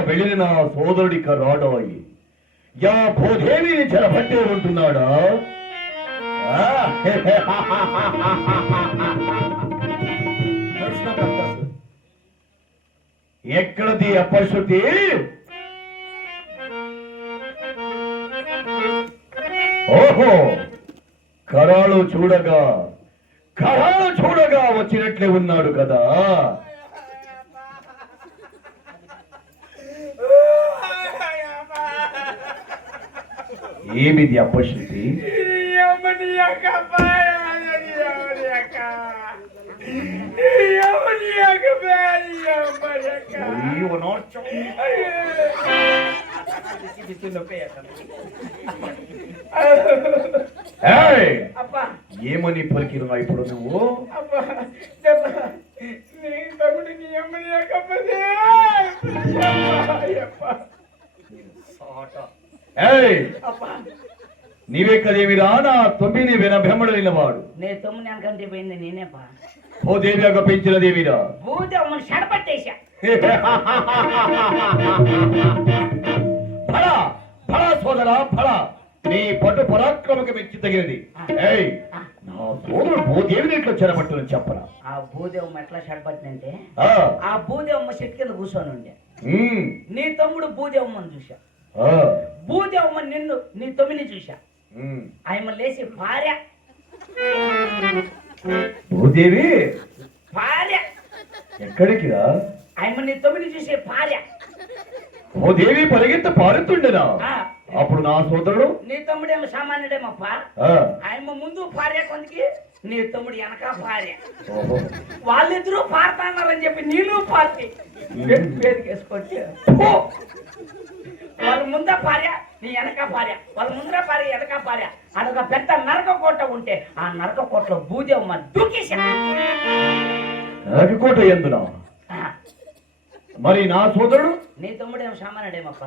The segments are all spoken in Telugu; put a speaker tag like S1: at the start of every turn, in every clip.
S1: వెళ్ళిన నా సోదరుడిక రాడాయి యా భూదేవిని చెరబట్టే ఉంటున్నాడా? ఎక్కడది అపశృతి ఓహో! కరాలు చూడగా కరాలు చూడగా వచ్చినట్లే ఉన్నాడు కదా. ఏమిది అపశృతి అయ్యో, నాట్యం. ఏయ్!
S2: అబ్బా.
S1: ఏమని పలికిరున్నా ఇప్పుడు నువ్వు?
S2: అబ్బా చెప్ప నీ
S1: తొమ్మిది వినబెమ్మడైన వాడు
S2: నే తమ్ముని వెనకంటే పోయింది నేనేపా
S1: ఓ దేవిగా పెంచినదేమిరా
S2: భూతి అమ్మని షడపట్టేశా.
S1: ఫల ఫల సోదర ఫల నీ పట్టు పరాక్రమకు మెచ్చి తగినది నా సోదరుడు భూదేవిని ఇట్లా చెరబట్టుని చెప్పరా?
S2: ఆ భూదేవమ్మ ఎట్లా షడపట్టినంటే
S1: ఆ,
S2: భూదేవమ్మ చెట్టు కింద కూర్చొని ఉండే నీ తమ్ముడు భూదేవమ్మని చూశా. భూదేవమ్మ నిన్ను నీ తమ్మిని చూశా. ఆయన లేచి భార్య
S1: భూదేవి?
S2: భార్య
S1: ఎక్కడికి రా?
S2: ఆయన నీ తమ్మిని చూసే భార్య
S1: భూదేవి పరిగెత్త పారుతుండెనా? అప్పుడు నా సోదరుడు?
S2: నీ తమ్ముడేమో సామాన్యుడేమప్ప?
S1: ఆ,
S2: ఆయన ముందు భార్య కొందికి నీ తమ్ముడు వెనక భార్య. వాళ్ళిద్దరూ పారుతాన్నారని చెప్పి నేను పార్టీ పేరుకేసుకొచ్చి వాళ్ళ ముందే భార్య నీ వెనక భార్య వాళ్ళ ముందర భార్య వెనక భార్య అదొక పెద్ద నరక కోట ఉంటే ఆ నరక కోటలో భూదేవమ్మ దూకేశా
S1: నరకకోట ఎందునా? మరి నా సోదరుడు?
S2: నీ తమ్ముడేమో సామాన్యుడేమప్ప?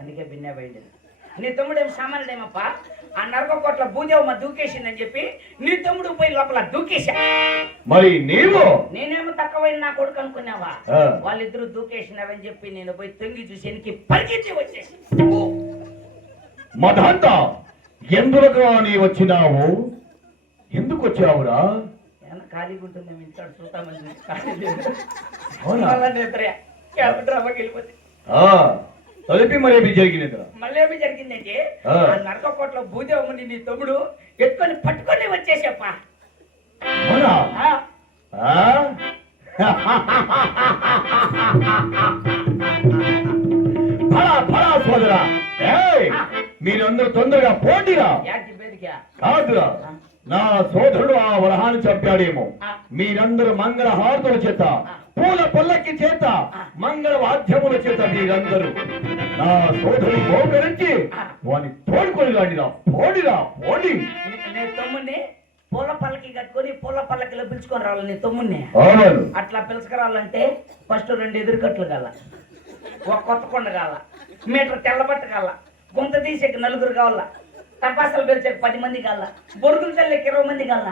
S2: అందుకే బిన్నే పోయింది నీ తమ్ముడేమో సామాన్యుడేమప్ప ఆ నరక కోట్ల భూదేవమ్మ దూకేసిందని చెప్పి నీ తమ్ముడు పోయి లోపల దూకేశా?
S1: మరి నీవు?
S2: నేనేమో తక్కువైన నా కొడుకు అనుకున్నావా. వాళ్ళిద్దరూ దూకేసినారని చెప్పి నేను పోయి తొంగి చూసి వెనక్కి పరిగెత్తి వచ్చేసి.
S1: మదంత ఎందులకు నీ వచ్చినావు? ఎందుకు వచ్చావురా?
S2: ఖాళీగా ఉంటుంది మేము చూస్తామని చూసి ఖాళీ లేదు. వెళ్ళిపోతే.
S1: తలిపి మరేమి జరిగినదిరా
S2: మళ్ళీ ఏమి జరిగిందంటే
S1: ఆ.
S2: ఆ నరకపోట్లో భూదేవమ్మని నీ తమ్ముడు ఎత్తుకొని పట్టుకొని వచ్చేసప్ప?
S1: ఫలా, ఫలా సోదరా. మీరందరూ తొందరగా
S2: బేదికా
S1: కాదురా నా సోదరుడు ఆ వరహాన్ని చంపాడేమో. మీరందరూ మంగళ హారతుల చేత పూల పల్లకి చేత మంగళ వాద్యముల చేత మీరందరూ. నా సోదరుని మోకరించి వాని తోడుకొని రాడిరా పోడిరా పోడి
S2: తమ్ముడిని పూల పల్లకి కట్టుకొని పూల పల్లకిలో పిలుచుకొని రావాలి నీ తమ్ముడిని అట్లా పిలుచుకురావాలంటే ఫస్ట్ రెండు ఎదురుకట్లు కాల. ఒక కొత్త కొండ కాల. మీటర్ తెల్లబట్ట కాల. గుంత తీసేకి నలుగురు కావాల. టపాసాలు పిలిచేకి పది మంది కాల. బొడుగులు చల్లేకి ఇరవై మంది కాల.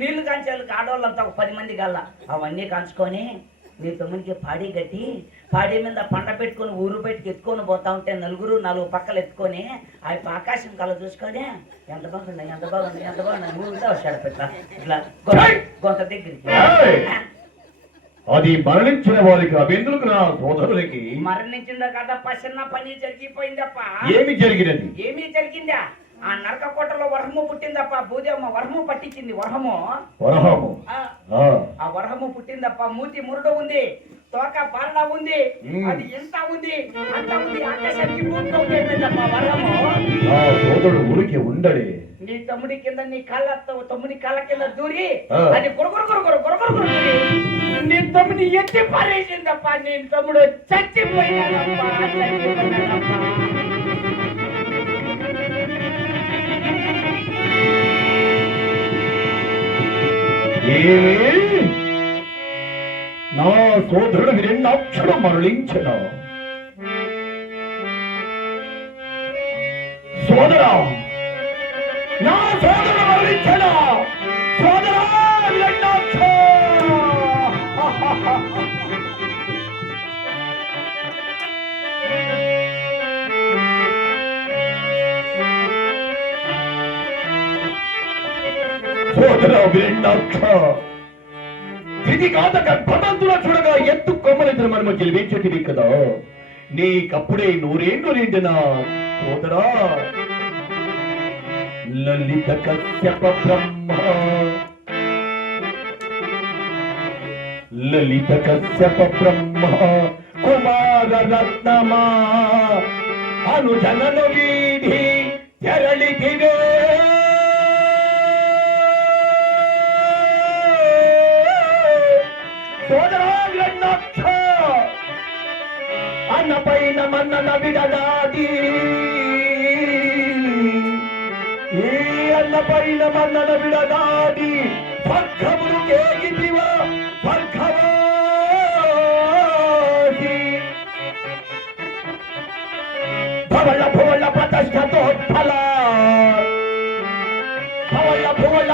S2: నీళ్ళు కాంచేళ్ళకి ఆడవాళ్ళంతా ఒక పది మంది కాల. అవన్నీ కాంచుకొని నీ తమ్మునికి పాడి కట్టి పాడి మీద పండ పెట్టుకొని ఊరు బయటకి ఎత్తుకొని పోతా ఉంటే నలుగురు నాలుగు పక్కలు ఎత్తుకొని ఆ యొక్క ఆకాశం కళ చూసుకొని ఎంత బాగున్నాయి ఎంత బాగున్నాయి ఎంత బాగున్నాయి ఊరితో వచ్చాడు పెట్ట ఇట్లా గొంత దగ్గరికి!
S1: అది మరణించిన వారికి అభ్యంతరులకు నా సోదరులకి.
S2: మరణించిందో కదప్ప చిన్న పని జరిగిపోయిందప్ప.
S1: ఏమి జరిగినది?
S2: ఏమీ జరిగిందా? ఆ నరక కోటలో వరహము పుట్టిందప్ప భూదేవమ్మ వరహము పట్టించింది వరహము.
S1: వరహము.
S2: ఆ, వరహము పుట్టిందప్ప మూతి మురుడు ఉంది తోక బారడ ఉంది. అది ఎంత ఉంది అంత ఉంది ఆకాశానికి భూమిలో ఉండేదప్ప వరహము
S1: నా సోదరుడు ఊరికి ఉండడే.
S2: నీ తమ్ముడి కింద నీ కాళ్ళ తమ్ముడి కాళ్ళ కింద దూరి. అది గురగురు గురగురు గురగురు గురు దూరి. నీ తమ్ముడి ఎత్తి పారేసిందప్ప నీ తమ్ముడు చచ్చిపోయినాడప్ప చచ్చిపోయినాడప్ప
S1: ఏమి నా సోదరుడు విరెన్నక్షరం మరలించిన. సోదరా నా సోదరుడు సోదర వీరన్నాక్ష ఇది కాదక భగవంతుల చూడగా ఎత్తు కొమ్మలిద్దరు మధ్యలో వేచేటివి కదా. నీకప్పుడే నూరేండు నిండిన సోదరా. లలిత కశ్యప బ్రహ్మ. లలిత కశ్యప బ్రహ్మ కుమార రత్నమా. అనుజనను వీధి తెరళికి తెరళితివే సోదరాగ్రన్నాక్ష అన్న పైన మన్నన విడదాది ఈ అన్న పైన మన్నన విడదాది స్వర్గములు కేగితివ స్వర్గవాసి భవళ భువళ ప్రతిష్టతోత్ఫల భవళ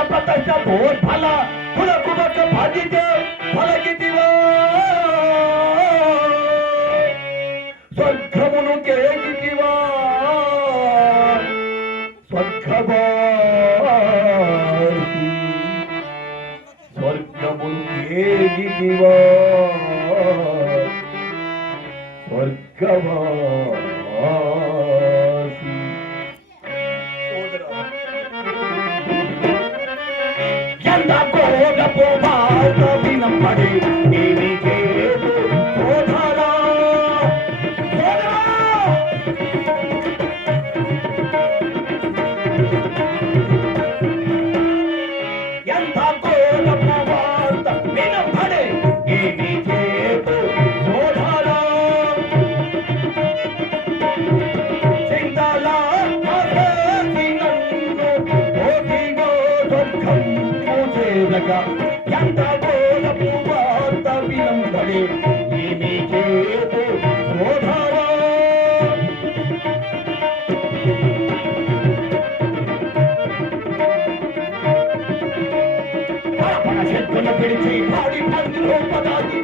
S1: प्रकाशचा घोट झाला फुलं कुणाच्या भाजीचे फल किती स्वच्छ म्हणून केले किती स्वच्छ स्वर्ग म्हणून केली दिवा स्वर्ग పిడిచి పాడి పందిలో పదాది.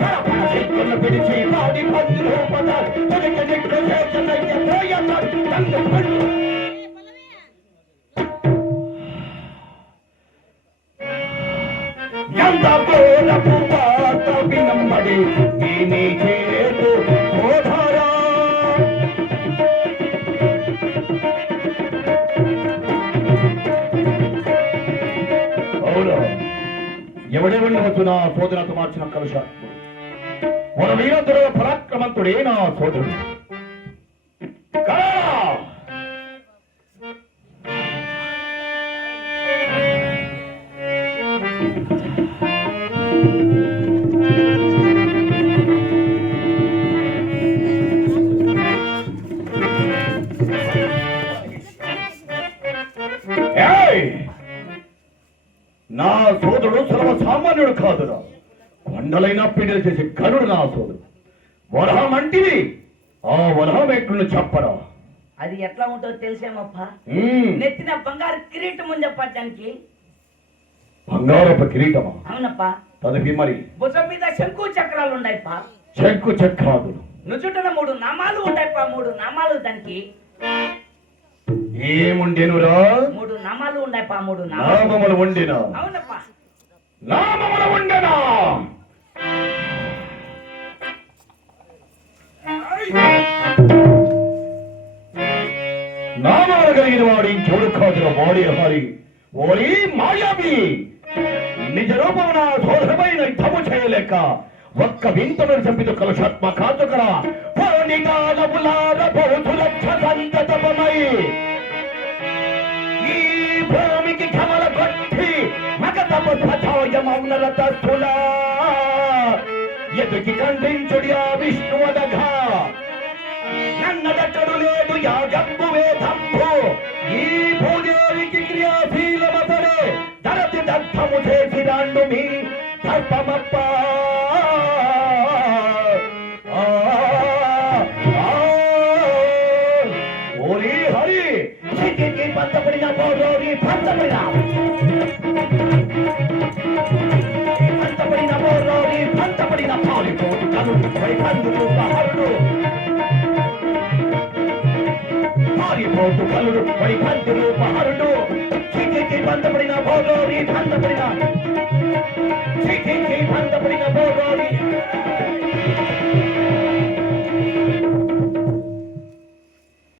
S1: పరపర శక్తుల పిడిచి పాడి పందిలో పదాది. తొలక దిక్కు చేతనయ్య పోయన్న తండ్రి పళ్ళు ఎంత కోరపు వినమ్మడి నేనే చేతు నా సోదరతో మార్చిన కలుష మన వీరందరూ పరాక్రమంతుడే నా సోదరుడు? నా సోదరుడు సర్వ సామాన్యుడు కాదురా. కొండలైన పీడలు చేసే కనుడు నా సోదరుడు. వరహం అంటిది ఆ వరహం ఎట్లు చెప్పరా.
S2: అది ఎట్లా ఉంటుందో తెలిసేమప్ప? నెత్తిన బంగారు కిరీటం ఉంది చెప్పడానికి
S1: బంగారపు కిరీటమా?
S2: అవునప్ప.
S1: తదుపి మరి.
S2: భుజం మీద శంకు చక్రాలు ఉన్నాయిపా
S1: చెక్కు చక్రాదులు
S2: నుచుటన మూడు నామాలు ఉంటాయిపా మూడు నామాలు దానికి.
S1: ఏముండెనురా?
S2: మూడు నామాలు ఉన్నాయిపా మూడు
S1: నామములు వండిన
S2: అవునప్ప.
S1: నామములు వండెనా నామాలు కలిగిన వాడి చోడు కాదుల వాడి హరి. ఓరి మాయావి. నిజ రూపమున సోదరమైన యుద్ధము చేయలేక ఒక్క వింతను చంపిన కలుషాత్మ కాదుకర? పౌనికాలములార బౌధు లక్ష సంతతమై సచాయమౌనరత స్థులా ఎదుటి ఖండించుడి ఆ విష్ణువదఘ నన్నదక్కడు లేదు యాగంబు వేదంబు ఈ భూదేవికి క్రియాశీలమసలే ధరతి దత్తము చేసి రాండు మీ దర్పమప్ప. ఆ, ఓరి హరి చిటికి పంతపడిన పోరోరి పంతపడిన పందులు పహరుడు పారిపోతు కలుడు కలుడు వైభంతి రూపహరుడు చికి బంధపడిన భోగోరి బంధపడిన చికి బంధపడిన భోగోరి